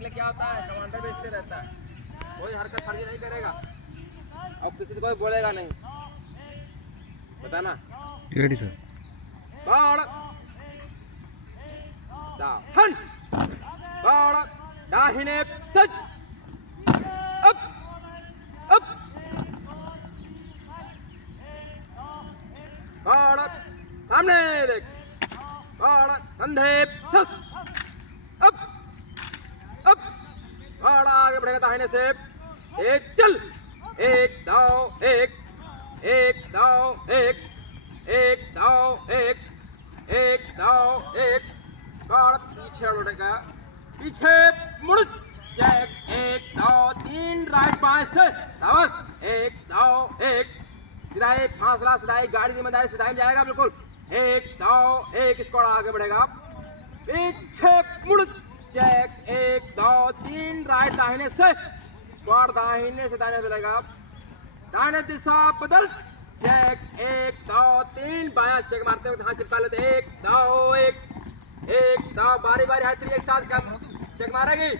के लिए क्या होता है, कमांडर बेचते रहता है, कोई हरकत फर्जी नहीं करेगा और किसी को कोई बोलेगा नहीं, बताना। Ready sir. बाड़ दाहन बाड़ दाहिने सज अप अप बाड़ सामने देख बाड़ कंधे सस अप अप बाड़ आगे बढ़ेगा दाहिने से एक चल एक दाओ एक दाओ एक दाओ एक दाओ एक बाड़ पीछे उड़ेगा पीछे मुड़ चेक एक दाओ तीन राइट बाएं से बस एक दाओ एक सिधाई फासला सिधाई गाड़ी जिम्मेदारी सिधाई में जाएगा बिल्कुल एक दाओ एक स्क्वाड आगे बढ़ेगा पीछे मुड़ चेक एक दाओ तीन राइट दाहिने से स्क्वाड दाहिने से दाहिने बढ़ेगा दाहिने दिशा बदल चेक एक दाओ तीन बायां चेक मारते हुए हाथ चिपका लेते एक दाओ बारी बारी हाथ एक साथ कम चेक मारेगी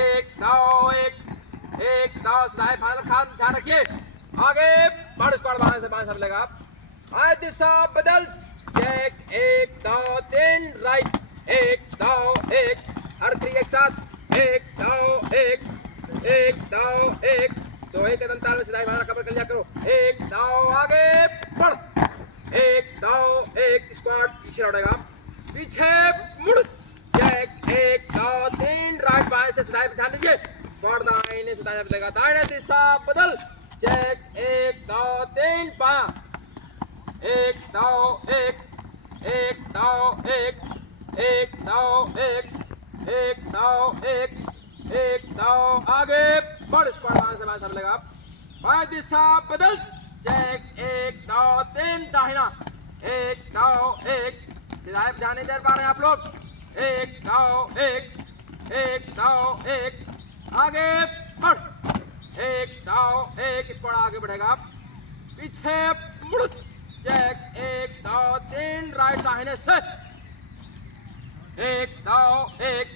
एक दाओ सिधाई फाइनल खास ध्यान रखिए आगे बढ़ स्क्वाड बाएं से बाएं लेगा आए दिशा बदल चेक एक दाओ तीन राइट एक दाओ एक हर थ्री एक साथ एक दाओ एक तो एक कदम ताल में सिधाई मारा कवर कर लिया करो एक दाओ आगे बढ़ एक दाओ एक स्क्वाड पीछे लौटेगा पीछे मुड़ चेक एक दाओ तीन राइट बाएं से सिधाई ध्यान दीजिए स्क्वाड दाहिने से दाहिने बदलेगा दाहिने दिशा बदल चेक एक दाओ तीन बायां एक दाओ एक दाओ एक दाओ आगे बढ़ स्क्वाड बाएं से बाएं संभलेगा बाएं दिशा बदल चेक एक दाओ तीन दाहिना एक दाओ एक सिधाई पे ध्यान नहीं दे पा रहे हैं आप लोग एक दाओ एक आगे बढ़ एक दाओ एक स्क्वाड आगे बढ़ेगा पीछे मुड़ चेक एक दाओ तीन राइट दाहिने से एक दाओ एक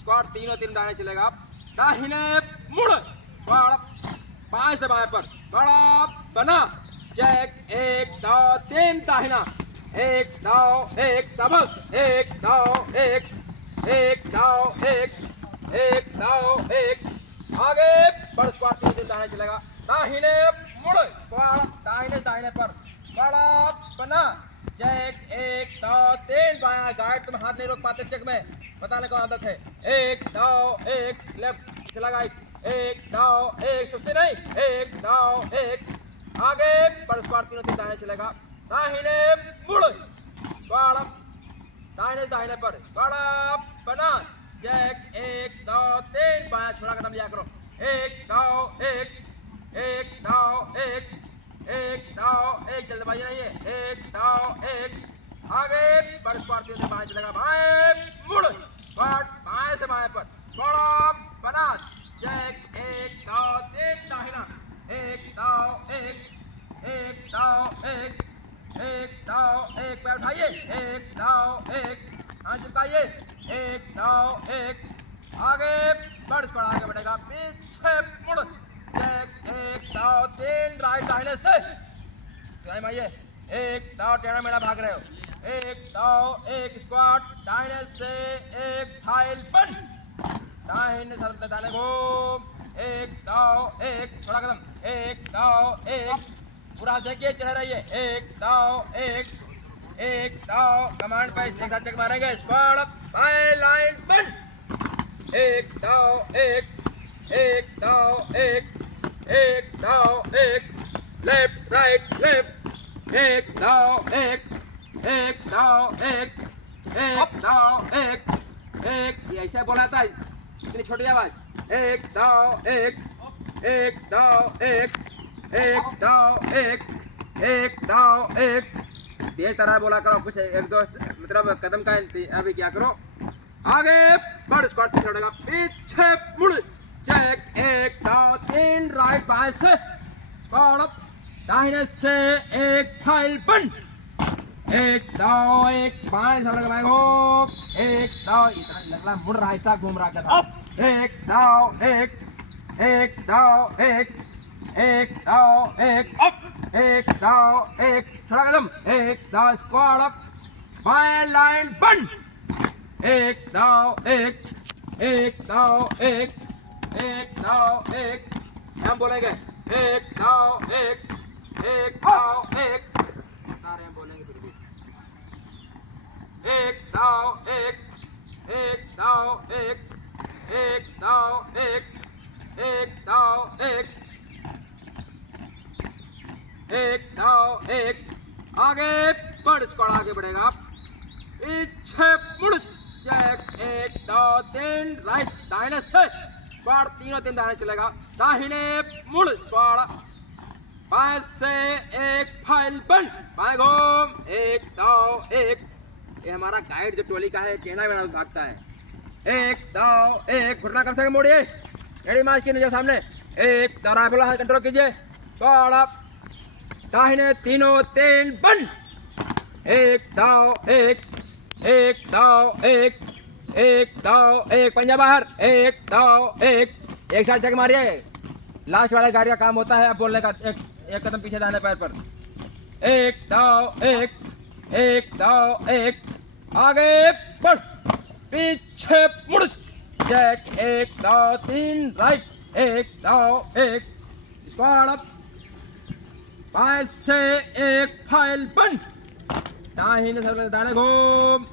स्क्वाड तीनों तीन दाहिने चलेगा दाहिने मुड़ बाएं से बाएं पर बड़ा बना चेक एक दाओ तीन दाहिना एक दाओ एक सबस एक दाओ एक आगे बढ़ स्क्वाड तीन तीन दाहिने चलेगा दाहिने मुड़ स्क्वाड दाहिने पर बड़ा बना चेक एक दाओ तीन बायां गाइड तुम हाथ नहीं रोक पाते चेक में बताने को आदत है एक दाओ एक लेफ्ट चला गाइड एक दाओ एक सुस्ती नहीं एक दाओ एक आगे बढ़ स्क्वाड तीनों तीन दाहिने चलेगा दाहिने मुड़ स्क्वाड दाहिने पर बड़ा बना चेक एक दाओ तीन बायां छोड़ा कदम लिया करो एक दाओ एक जल्दबाजी नहीं है एक दाओ एक आगे बढ़ स्क्वाड तीनों बाएं चलेगा बाएं मुड़ स्क्वाड बाएं से बाएं पर बड़ा बना चेक एक दाओ तीन दाहिना एक दाओ एक पैर उठाइए एक दाओ एक हाथ चिपकाइए एक दाओ एक आगे बढ़ स्क्वाड आगे बढ़ेगा पीछे मुड़ चेक एक दाओ तीन राइट दाहिने से आइए एक दाओ टेढ़ा मेढ़ा भाग रहे हो एक दाओ एक स्क्वाड दाहिने से एक फाइल बन दाहिने से दाहिने घूम एक दाओ एक छोड़ा कदम एक दाओ एक पूरा देखिए चढ़ रही है एक दाओ कमांड पे एक साथ चेक मारेंगे स्क्वाड बाय लाइन बन एक दाओ एक लेफ्ट राइट लेफ्ट एक दाओ एक ये ऐसे बोला था इतनी छोटी आवाज एक दाओ एक तेज तरह बोला करो कुछ एक दो मतलब कदम का अभी क्या करो आगे बढ़ स्क्वाड पीछे लौटेगा पीछे मुड़ चेक एक दाओ तीन राइट बाएं से स्क्वाड दाहिने से एक फाइल बंद एक दाओ एक बाएं से लगाएगा एक दाव, इतना लगला मुड़ रहा है, ऐसा घूम रहा था। एक दाव, एक दाव, एक दाव, एक दाव, एक छोड़ा कदम, एक दाव स्क्वाड अप, बाएं लाइन बंद, एक दाव, एक दाव, एक दाव, एक हम बोलेंगे एक दाव, एक दाव, एक सारे हम बोलेंगे फिर भी एक दाव, एक दाव, एक दाव, एक दाव, एक दाव, एक आगे बढ़, स्क्वाड आगे बढ़ेगा, पीछे मुड़, चेक, एक दो तीन राइट, दाहिने से स्क्वाड, तीनों तीन दाहिने चलेगा, दाहिने मुड़ स्क्वाड, बाएं से एक फाइल बंद, बाएं घूम, एक दो एक, ये हमारा गाइड जो टोली का है, कहना बिना भागता है, एक दो एक, घुटना कम से कम मोड़िए, एड़ी मार्च की नजर सामने, एक दो राइफल हाथ कंट्रोल कीजिए, स्क्वाड अप, दाहिने तीनों तीन बंद, एक दो एक दो एक दो एक, पंजा बाहर, एक दो एक साथ चक मारिए, लास्ट वाले गाड़ी का काम होता है अब बोलने का, एक कदम पीछे दाहिने पैर पर, एक दो एक आगे बढ़, पीछे मुड़, चेक, एक दो तीन राइट, एक दो एक, स्क्वाड अप, बाएं से एक फाइल बंद, दाहिने सर दाहिने घूम,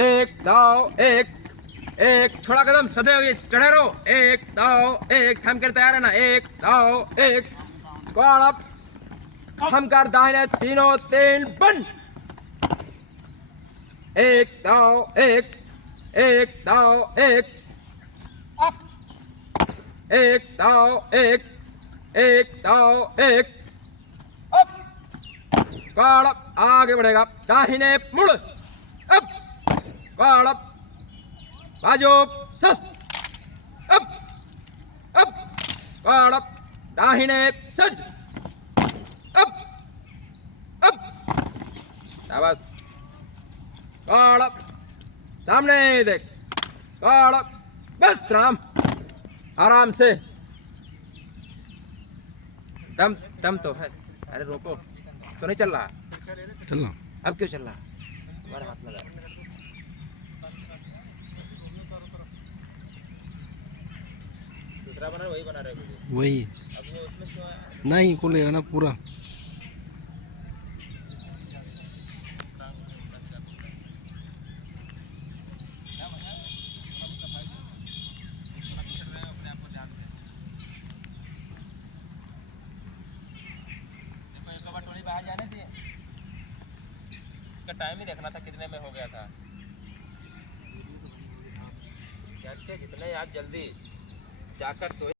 एक दो एक छोड़ा कदम, सदैव चढ़े रहो, एक दो एक, थम कर तैयार है ना, एक दो एक, स्क्वाड अप, थम कर दाहिने तीनों तीन बंद, एक दो एक दो एक अप, एक दो एक दो एक अप, स्क्वाड अप, आगे बढ़ेगा, दाहिने मुड़, अप, स्क्वाड अप, बाजू सस्त, अप स्क्वाड अप, दाहिने सज, अप शाबाश, स्क्वाड अप, सामने देख, स्क्वाड अप, बस राम, आराम से, दम तो है, अरे रोको, तो नहीं चल रहा, चलना, अब क्यों चल रहा, हमारा हाथ लगा, दूसरा बना वही बना रहे वीडियो, वही अब वो उसमें क्यों है? नहीं को ले ना पूरा, बाहर जाने थे, इसका टाइम ही देखना था कितने में हो गया था, क्या जितने आप जल्दी जाकर तो